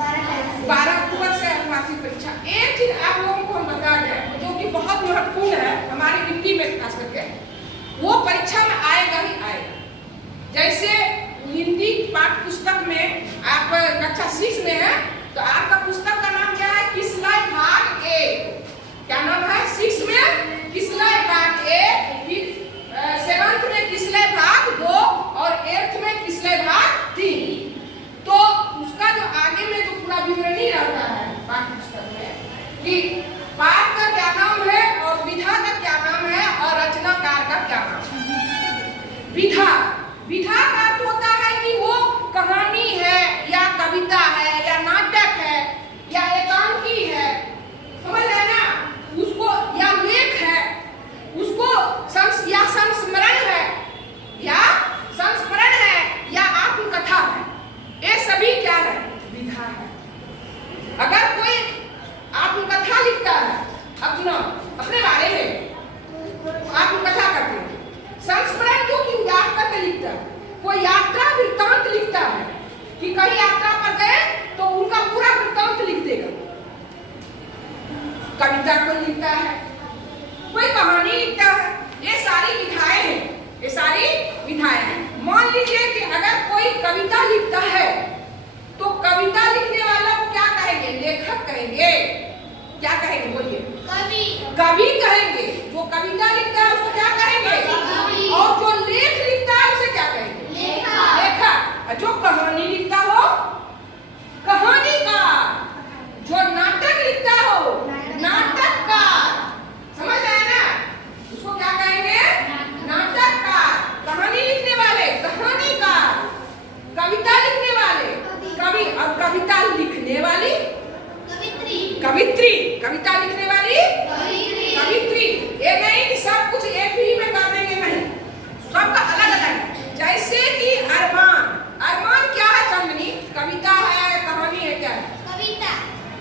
12 अक्टूबर से वार्षिक परीक्षा। एक चीज आप लोगों को हम बता दें जो कि बहुत महत्वपूर्ण है हमारी गिनती में खास करके, वो परीक्षा में आएगा ही आएगा। जैसे हिंदी पाठ्य पुस्तक में आप कक्षा 6 में है तो आपका पुस्तक का नाम क्या है? किसलय भाग 1। क्या नाम है? 6 में किसलय भाग 1, फिर 7th में किसलय भाग 2 और 8th में किसलय भाग 3। तो उसका जो आगे में जो पूरा विवरणी रहता है पाठ्य पुस्तक में कि पाठ का क्या नाम है और विधा का क्या नाम है और रचनाकार का क्या नाम है। विधा का अर्थ होता है कि वो कहानी है या कविता है या नाटक है या एकांकी है, समझ रहे ना उसको, या लेख है उसको, या संस्मरण है या आत्मकथा है, ये सभी क्या है? विधा है। अगर कोई आत्मकथा लिखता है अपने बारे में, आत्मकथा करते हैं। संस्मरण जो कि यात्रा का लिखता है, कोई यात्रा वृत्तांत लिखता है कि कहीं यात्रा पर गए तो उनका पूरा वृत्तांत लिख देगा। कविता कोई लिखता है, कोई कहानी लिखता है, ये सारी विधाएं हैं, ये सारी विधाएं हैं। मान लीजिए कि अगर कोई कविता लिखता है तो कविता लिखने वाला को क्या कहेंगे? लेखक कहेंगे। क्या कहेंगे? बोलिए। कवि कहेंगे। जो कविता लिखता है उसको क्या कहेंगे? और जो लेख लिखता है उसे क्या कहेंगे? लेखक। जो कहानी लिखता हो कहानीकार, जो नाटक लिखता हो नाटककार, समझ आया ना? उसको क्या कहेंगे? नाटककार। कहानी लिखने वाले कहानीकार, कविता लिखने वाले कवि, और कविता लिखने वाली कवित्री, कविता लिखने वाली कवित्री। ये नहीं कि सब कुछ एक ही में कर देंगे, नहीं, सबका अलग अलग है। जैसे कि अरमान क्या है चंदनी? कविता है, कहानी है, क्या है?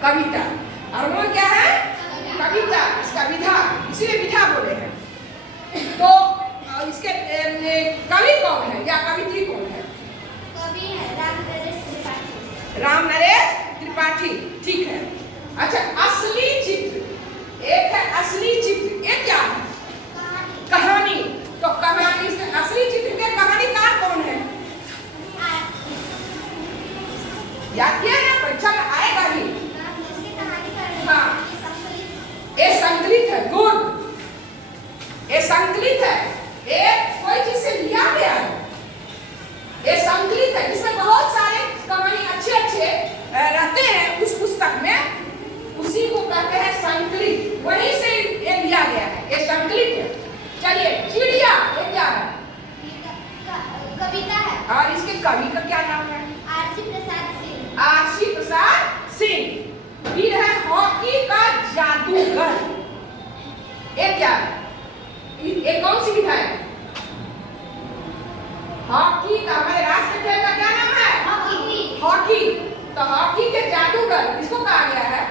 कविता। अरमान क्या है? कविता। इसका विधा, इसीलिए विधा बोले हैं। तो इसके कवि कौन है या कवित्री कौन है? राम नरेश त्रिपाठी। ठीक है। अच्छा, असली चित्र, एक है असली चित्र, ये क्या है? कहानी। तो कहानी, असली चित्र के कहानीकार कौन है? याद किया ना, परीक्षा में आएगा ही। हाँ, ये संकलित है। गुड, ये संकलित है, एक कोई चीज से लिया गया है, ये संकलित है जिसमें बहुत सारे कहानी अच्छे रहते हैं उस पुस्तक में, उसी को कहते हैं संकलित। वहीं से ये लिया गया है, ये संकलित है। चलिए, चिड़िया, ये क्या है? कविता है। और इसके कवि का क्या नाम है? आरसी प्रसाद सिंह। फिर है हॉकी का जादूगर, ये क्या है? ये कौन सी विधा है? हॉकी का, हमारे राष्ट्रीय खेल का क्या नाम है? हॉकी। तो हॉकी के जादूगर इसको कहा गया है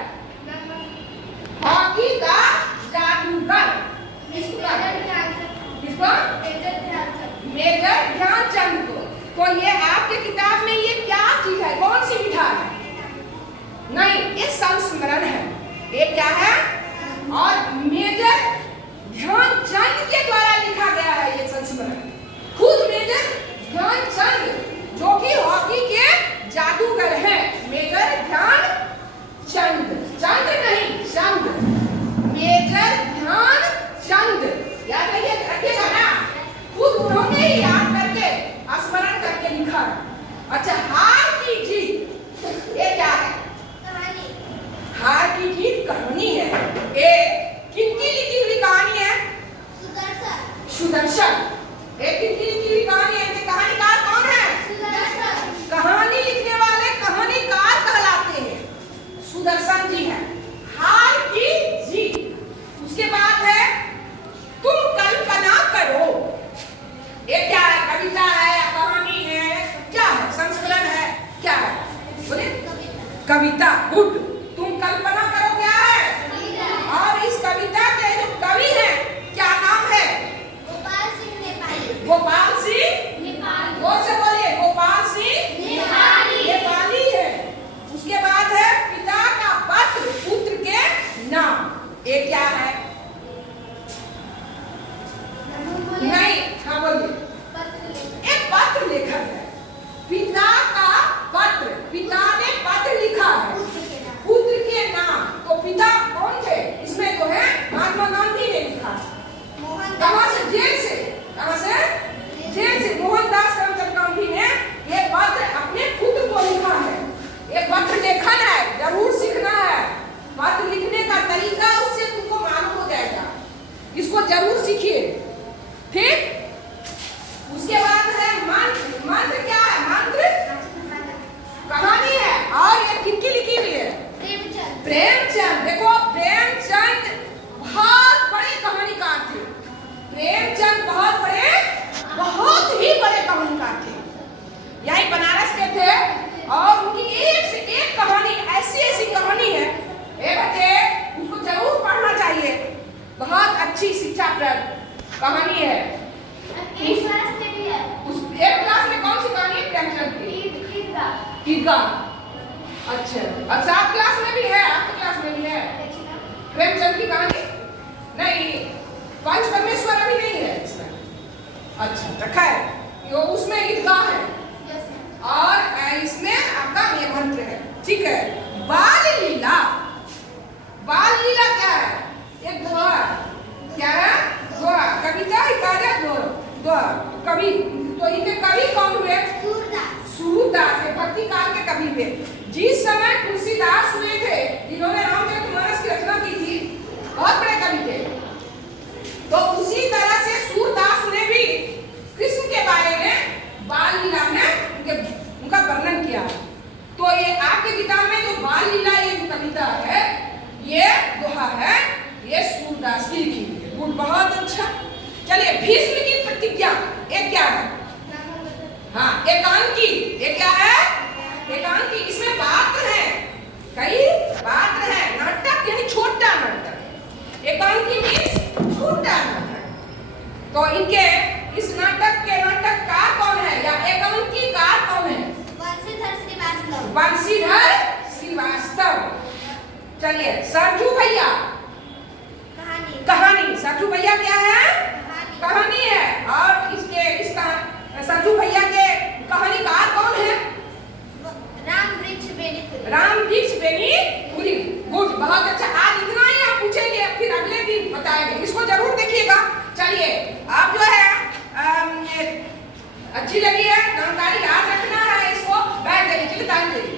हॉकी का जादूगर। किसको? मेजर ध्यानचंद को। तो ये आपके किताब में ये क्या चीज है? कौन सी विधा है? नहीं, ये संस्मरण है। ये क्या है? और मेजर ध्यानचंद के द्वारा लिखा गया है ये संस्मरण। खुद मेजर ध्यानचंद जो कि हॉकी के जादूगर हैं, मेजर ध्यानचंद, चंद नहीं चंद, मेजर ध्यानचंद, याद रखिएगा ना, खुद उन्होंने ही याद करके स्मरण करके लिखा। अच्छा, हार की जीत, ये क्या है? हार की जीत कहानी है। ये किनकी लिखी हुई कहानी है? सुदर्शन। एक किनकी लिखी हुई कहानी है? कहानीकार कौन है? कहानी लिखने वाले कहानीकार कहलाते हैं, सुदर्शन जी हैं। हार की जीत। उसके बाद है तुम कल्पना करो, ये क्या है? कविता है या कहानी है? क्या है? संस्मरण है? क्या है? बोले कविता। गुड। तुम कल्पना करो, क्या है? और इस कविता के जो कवि हैं क्या नाम है? गोपाल सिंह नेपाली। वो से बोलिए, गोपाल सिंह नेपाली है। उसके बाद ये क्या है? नहीं, हाँ बोलिए। एक पत्र लेखक है, पिता का पत्र, पिता ने पत्र लिखा है पुत्र के नाम। तो पिता कौन थे इसमें? जो है महात्मा गांधी ने लिखा। कहाँ से? जेल से। कहाँ से? जेल से मोहनदास करमचंद गांधी ने ये पत्र अपने पुत्र को लिखा है। ये पत्र लेखन है, जरूर सीखना है। पत्र लिखने का तरीका उससे तुमको मालूम हो जाएगा, इसको जरूर सीखिए, ठीक। उसके बाद है मंत्र। मंत्र क्या है? मंत्र कहानी है, और ये किनकी लिखी हुई है? प्रेमचंद। देखो प्रेमचंद बहुत बड़े कहानीकार थे। प्रेमचंद बहुत ही बड़े कहानीकार थे। यही बनारस के थे, और उनकी एक से एक कहानी, ऐसी कहानी है, बच्चे उसको जरूर पढ़ना चाहिए। बहुत अच्छी शिक्षाप्रद कहानी है। एक क्लास में भी है। उस एक क्लास में कौन सी कहानी है? प्रेमचंद की ईदगाह। अच्छा, और 7 क्लास में भी है, 8 क्लास में भी है प्रेमचंद की कहानी। नहीं, पंचकर्मेश्वर अभी नहीं है इसमें। अच्छा, रखा है यो, उसमें ईदगाह है, और इसमें आपका ये मंत्र है, ठीक है। बाल लीला। बाल लीला क्या है? एक दोहा। क्या है? दोहा। कविता हिकाया दोहा। कवि, तो इनके कवि कौन हुए? सूरदास है, भक्ति काल के कवि हुए। जिस समय तुलसीदास हुए थे, जिन्होंने रामचरितमानस की रचना की थी, बहुत बड़े कवि थे, तो उसी तरह से सूरदास ने भी कृष्ण के बारे में बाल लीला में उनका वर्णन किया। तो ये आपके किताब में जो बाल लीला ये जो कविता है, ये दोहा है, ये सूरदास की लिखी हुई है। बहुत अच्छा। चलिए, भीष्म की प्रतिज्ञा, ये क्या है? हाँ, एकांकी। ये क्या है? एकांकी। इसमें पात्र है, कई पात्र है। नाटक यानी छोटा नाटक। एकांकी मीन्स छोटा नाटक। तो इनके इस नाटक के नाटककार कौन है, या एकांकीकार कौन है? बंशीधर श्रीवास्तव। चलिए, सरजू भैया कहानी। सरजू भैया क्या है? कहानी है। और इसका सरजू भैया के कहानीकार कौन है? राम वृक्ष बेनीपुरी। गुड, बहुत अच्छा। आज इतना ही आप पूछेंगे, फिर अगले दिन बताएंगे, इसको जरूर देखिएगा। चलिए, आप जो है अच्छी लगी है जानकारी, याद रखना है इसको। बैठ जाइए, चलिए ताली दीजिए।